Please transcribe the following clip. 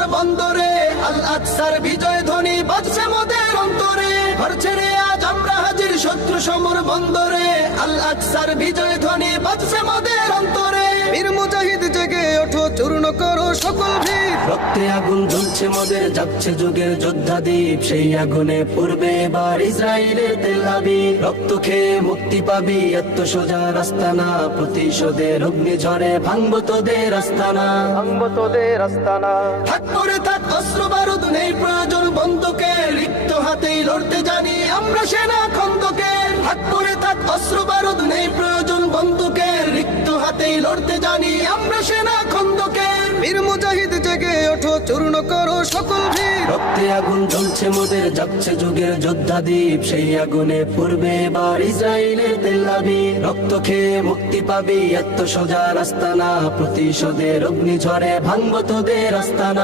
সমর বন্দরে, আল আকসার বিজয় ধ্বনি বাজছে মোদের অন্তরে। ঘর ছেড়ে আজ আমরা হাজির শত্রু সমর বন্দরে, আল আকসার বিজয় ধ্বনি বাজছে মোদের অন্তরে। বীর মুজাহিদ জেগে ওঠো, চূর্ণ করো সকল ভিড়। রক্তে আগুন জ্বলছে মোদের, যাচ্ছে যুগের যোদ্ধা দ্বীপ। সেই আগুনে পূর্বে এবার ইসরায়েলের তেল আবিব। রক্ত খেয়ে মুক্তি পাবি, এত সোজা রাস্তা না। প্রতিশোধের অগ্নিঝড়ে ভাঙবো তোদের আস্তানা, ভাঙবো তোদের আস্তানা। থাক করে থাক অস্ত্র বারুদ, নেই প্রয়োজন বন্দুকের। রিক্ত হাতেই লড়তে জানি আমরা সেনা খন্দকের। থাক করে থাক অস্ত্র বারুদ, নেই প্রয়োজন বন্দুকের। রিক্ত হাতেই লড়তে জানি আমরা সেনা খন্দকের। বীর মুজাহিদ জেগে ওঠো, চূর্ণ করো সকল ভিড়। রক্তে আগুন জ্বলছে মোদের, যাচ্ছে যুগের যোদ্ধা দ্বীপ। সেই আগুনে পূর্বে এবার ইসরায়েলের তেল আবিব। রক্ত খেয়ে মুক্তি পাবি, এত সোজা রাস্তা না। প্রতিশোধের অগ্নিঝড়ে ভাঙবো তোদের আস্তানা।